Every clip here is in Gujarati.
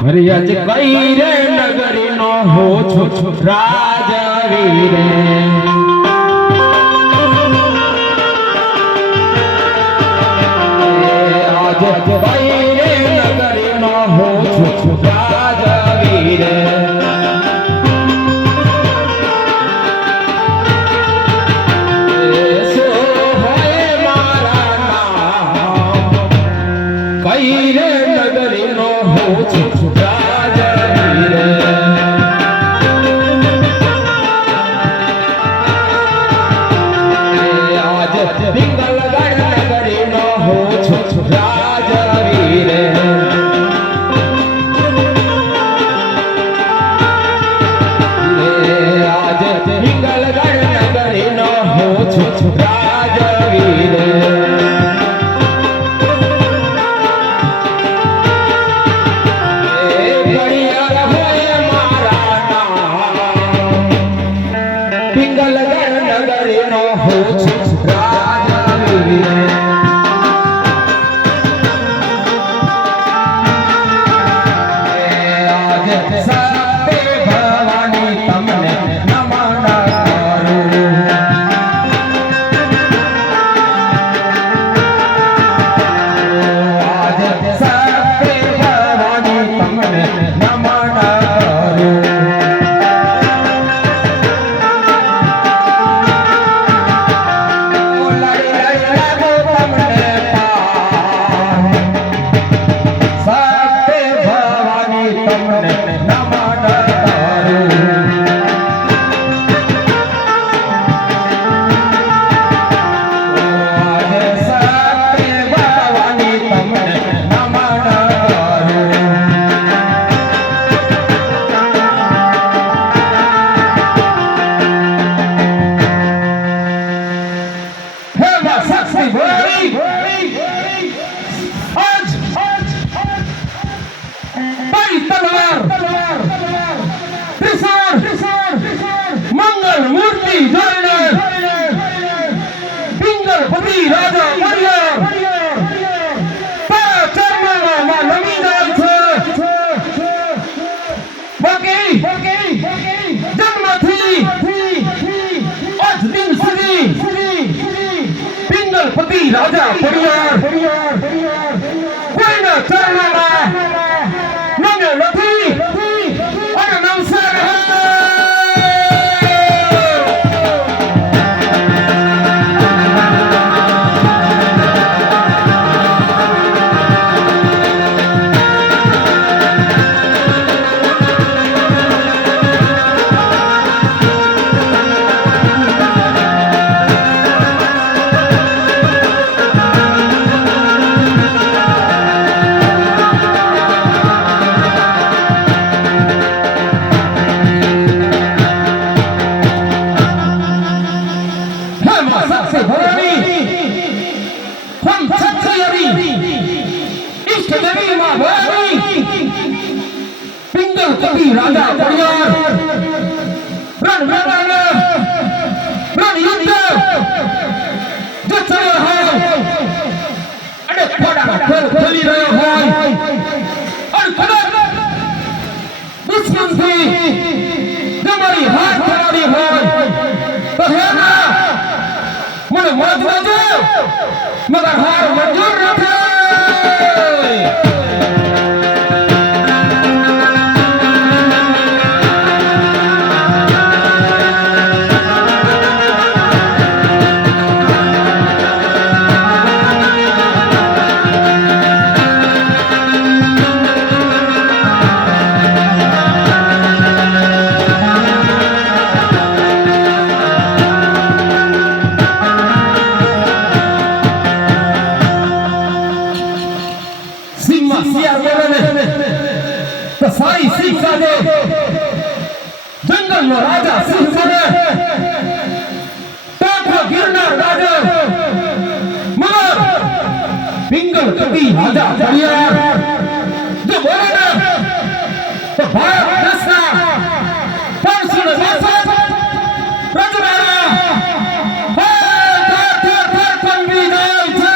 હરિયાજ કઈ રે નગરી નો હો છો રાજાવી રે આજ કઈ રે નગરી નો હો છો રાજાવી રે રાજા પરિવાર કોઈના ચરણોમાં નમ્યો નથી અને નમસે રાજા પરિવાર રણ યુદ્ધ જે ચાલે હોય અને ખોડામાં ખેલ ખેલી રહ્યો હોય અને કદાચ દુશ્મનથી તમારી હાથ ધરાવી હોય તો હે ના મને મોજ દેજો મગર હાર મંજૂર નથી સાઈ સિંહ સાથે જંગલનો રાજા સિંહ સાથે ટાઢો ગિરનાર રાજા મગર પિંગલ કપી રાજા પરિવાર જો બોલે ને તો ભારત દેશના 562 રજવાડા થર થર થર કંબી જાય છે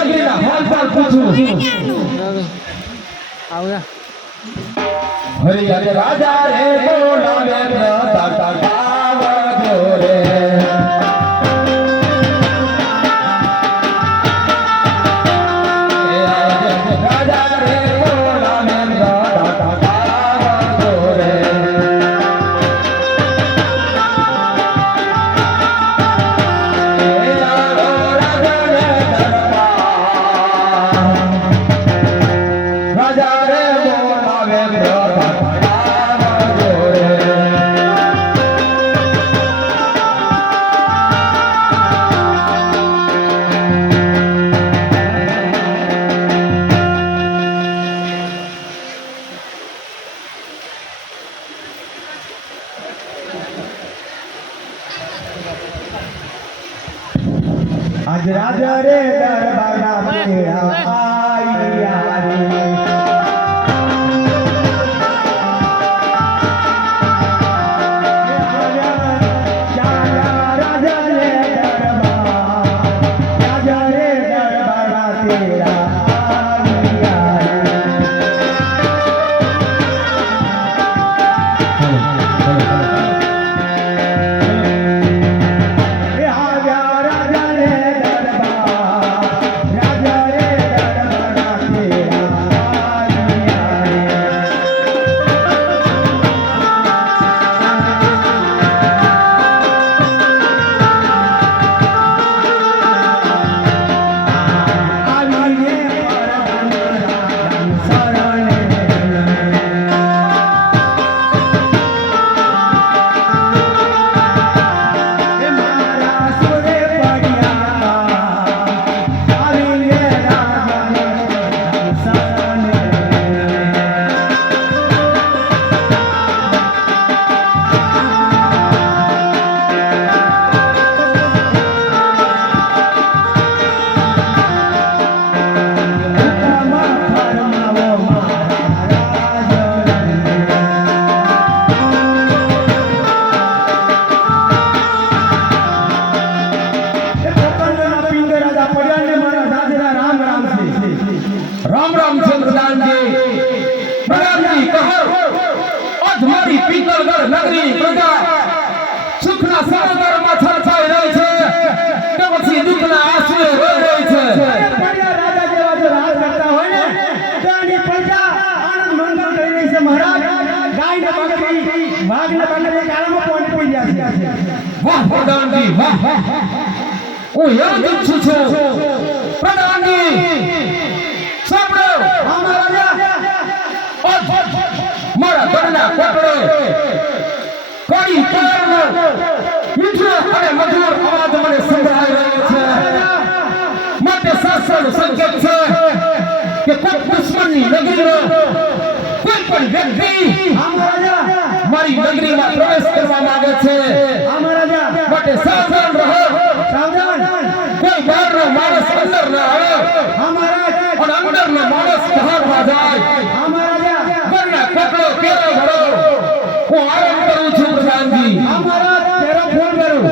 નગરીના હાલચાલ પૂછું હરિ રાજા રે બોલાવે દાતા ગાવ જોરે आज राजा रे दरबारा मेरा आया रे राम राम चंद्रदान जी प्रणाम जी कहो आज मारी पीतलगढ़ नगरी प्रजा सुखना समाचार में छलछाई रही છે કે પછી દુખના આંસુ રોઈ રહી છે પડ્યા રાજા જેવા જો રાજ કરતા હોય ને તો એની પ્રજા આનંદ મંગલ કરી રહી છે મહારાજ ગાયને બકરી વાઘને બકરી કાળમાં પોણી પડી જાય છે વાહ પ્રધાનજી વાહ હું એવું જ ઈચ્છું છું પ્રધાનજી મારા ઘરના કોટડે કડી તારનો મીઠો અને મધુર અવાજ મને સંભળાઈ રહ્યો છે માટે શાસ્ત્રનો સંકેત છે કે કોઈ દુશ્મનની નગરીમાં કોઈ પણ વ્યક્તિ મારી નગરીમાં પ્રવેશ કરવા માંગે છે માટે સાવધાન રહો કોઈ બહારનો માણસ અંદર ન આવે અને અંદરનો માણસ બહારમાં જાય ઘરના કોટડો કેરો ભરો હું આરામ કરું છું પ્રધાનજી તેરો ફોન કરું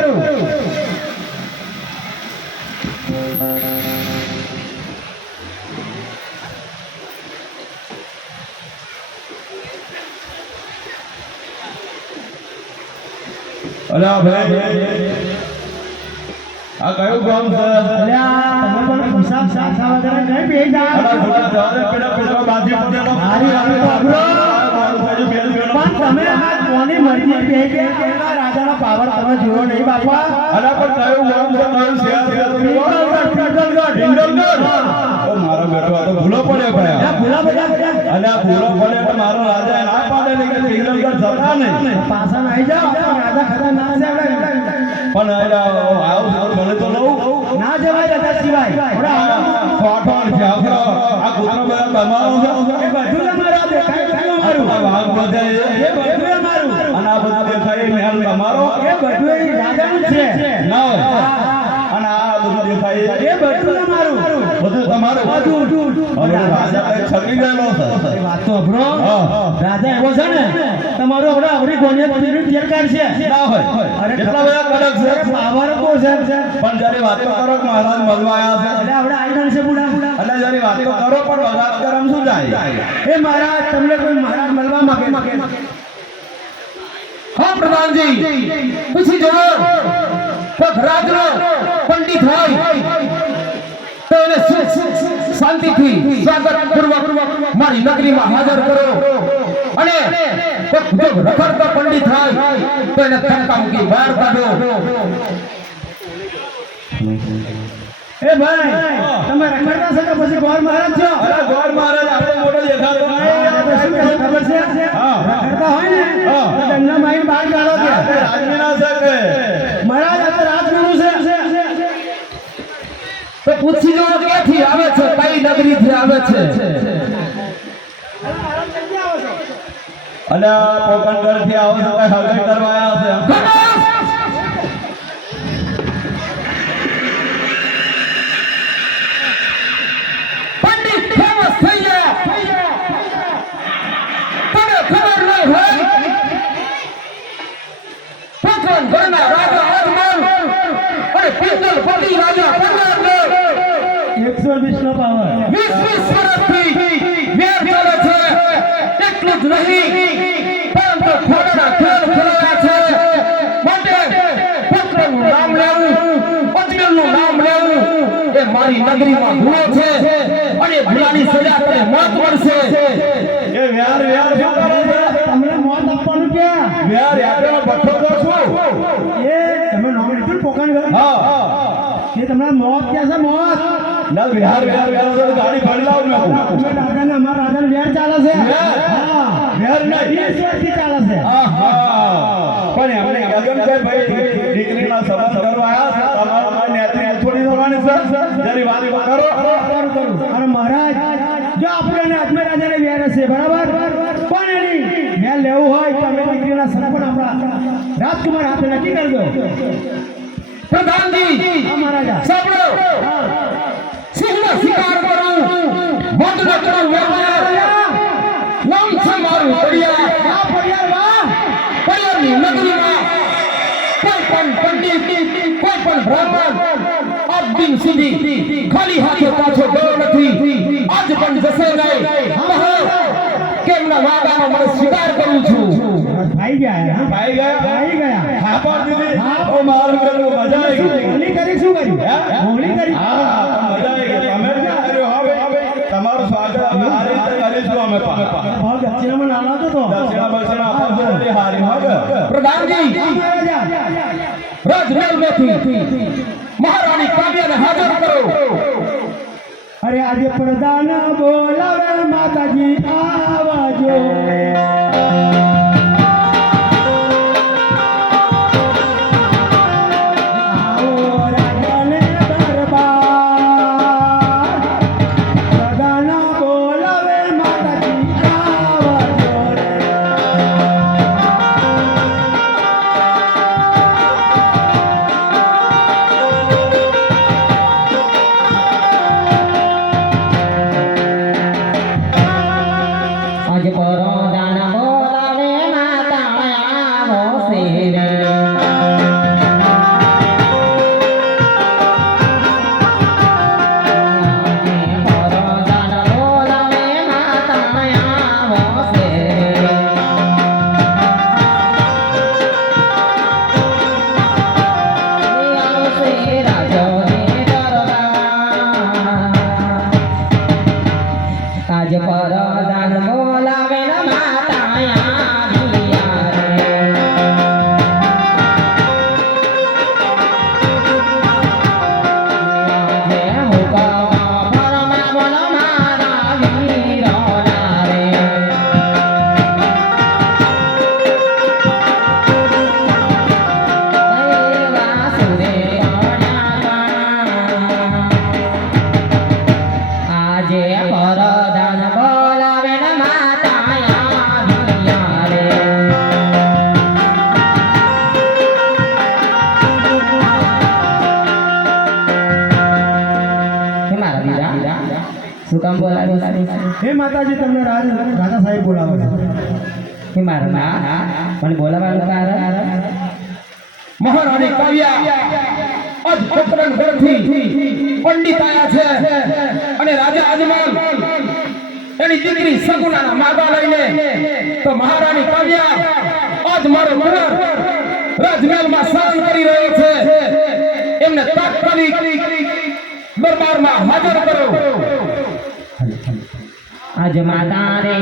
અલા ભાઈ આ કયું ગામ છે અલ્યા તમે પણ ખુશાલ સાસા વગર નહીં બેહી જા અલા ખોટા જારે પેડા પેડા બાંધી પડેલો મારી આવી તો અબરો પણ તમે આ કોની મરજી બેહી કે કેલા રાજાનો પાવર તમે જોયો નહીં બાપા અલા પણ કયું ગામ છે કયું શહેર છે ડિંગલગઢ ઓ મારો બેટો આ તો ભૂલો પડ્યો ભાઈ આ ભૂલા પડ્યા અલ્યા ભૂલો પડે તો મારો રાજા ના પાડે ને કે ડિંગલગઢ જતા ને પાછા આવી જાવ રાજા ખતરનાક છે પણ આવું મને તો લઉં ના જવાય રાજા સિવાય ફોટોન જાવ આ કૂતરો બધા તમારો છે એ બધું તમારા દેખાય કયું મારું આ ભાગ બધા એ બધું મારું અને આ બધું દેખાય મહેલ તમારો એ બધું રાજાનું છે ના અને આ બધું દેખાય એ બધું તમારું બધું તમારું બધું હવે રાજા કઈ છગી ગયેલો છે એ વાત તો અભરો હા. રાજા એવો છે ને તમારો હવે આવડી ગોનિયા પતિનું તેલ કાઢશે ના હોય અરે એટલા બધા કડક છે પાવર તો છે પણ જ્યારે વાતો કરો કે મહારાજ મળવા આવ્યા એટલે આપણે આઈડન છે બુડા છે એટલે જ્યારે વાતો કરો પણ વગાત ગરમ શું જાય એ મહારાજ તમને કોઈ મહારાજ મળવા માંગે હા પ્રધાનજી પછી જો રાજનો પંડિત હોય તો એને શાંતિથી સ્વાગત પૂર્વક મારી નગરીમાં હાજર કરો અને જો રખડતો પંડિત હોય તો એને ધક્કા મૂકી બહાર કાઢો એ ભાઈ તમે રખડતા છો કે પછી ગોર મહારાજ છો અરે ગોર મહારાજ આપણે મોટો દેખાતો શું કહે છે ખબર છે હા. રખડતા હોય ને હા. તો ડંગના માઈને બહાર કાઢો કે રાજમીના છે કે મહારાજ આ તો રાજગુરુ છે તો પૂછી જો ક્યાંથી આવે છે કઈ નગરીથી આવે છે અને પોકણગઢ થી આવો છો કઈ હગાઈ કરવા આવ્યા છે પંડિત ફેમસ થઈ ગયા તને ખબર ન હોય પોકરણ ઘરના રાજા અજમલ અને પિંગલ પતિ રાજા પ્રહલાદને 120 નો પાવર 20 વર્ષથી વેર ચાલે છે એટલું જ નહીં પરંતુ ખોડાના ખેલ ખેલાયા છે માટે પોકરણનું નામ લેવું અજમલનું નામ લેવું એ મારી નગરીમાં ગુનો છે અને ગુનાની સજા તને મોત મળશે એ વ્યાર વ્યાર શું કરે છે તમને મોત આપવાનું ક્યાં વ્યાર યાત્રાનો પઠ્ઠો તો શું એ તમે નામ લીધું પોકણગઢ હા એ તમને મોત ક્યાં છે મોત ના વ્યાર વ્યાર વ્યાર તો ગાડી ભરી લાવ મેં તમે રાજાને અમારા રાજાને વેર ચાલે છે વેર? હા વ્યાર નહીં 20 વર્ષથી ચાલે છે આહા. પણ એમને ગગન કે ભાઈ દીકરીના સંબંધ કરવા આવ્યા છે તમારા નેત્રી થોડી થવાની સર જરી વાત કરો અને મહારાજ જો આપણે અજમેર રાજાને વેર હશે બરાબર પણ એની વેર લેવું હોય તો અમે દીકરીના સરપંચ આપણા રાજકુમાર હાથે નક્કી કરજો પ્રધાનજી હા મહારાજા સાંભળો સિંહનો શિકાર કરું મધનો કરું વેપાર નામ છે મારું પડિયા આ પડિયાર વાહ પડિયારની નગરીમાં કોઈ પણ પંડિત કોઈ પણ બ્રાહ્મણ આજ દિન સુધી ખાલી હાથે પાછો ગયો નથી આજ પણ જશે નહીં કહો કે એમના વાદાનો મને સ્વીકાર કરું છું ભાઈ ગયા હા? ખાઈ ગયા ભાઈ ગયા હા પણ દીદી ઓ મારું પેલું મજા આવી ગઈ હોળી કરી શું કર્યું હોળી કરી હા મજા આવી ગઈ તમે શું કર્યું હવે તમારું સ્વાગત અમે આ રીતે કરીશું અમે ભાવ દક્ષિણામાં ના લાવતો તો દક્ષિણા બક્ષિણા આપો હારી હવે પ્રધાનજી હા, મહારાજા રાજમહેલમાંથી મહારાણી કાવ્યને હાજર કરો અરે આજે પ્રધાન બોલાવે માતાજી આવજો આવો રાજાને દરબાર પ્રધાન બોલાવે માતાજી આવજો આજ પરોદાન બોલાવે માતા આવો શેરે આજે પરોદાન બોલાવે માતા આવો શેરે આવશે રાજો ને દરબાર આજ પરદાન બોલાવે ને માતા આવ્યા રે કામ બોલાવી હે માતાજી તમને રાજા સાહેબ બોલાવે છે કે મારા ના મને બોલાવવાનું કારણ મહારાણી કાવ્યા અજ પોકરણ ઘરથી પંડિત આયા છે અને રાજા અજમલ એની દીકરી સગુણાના માગા લઈને તો મહારાણી કાવ્યા આજ મારો કુંવર રાજમહેલમાં શાસન કરી રહ્યો છે એમને તાત્કાલિક દરબારમાં હાજર કરો આજ માતા રે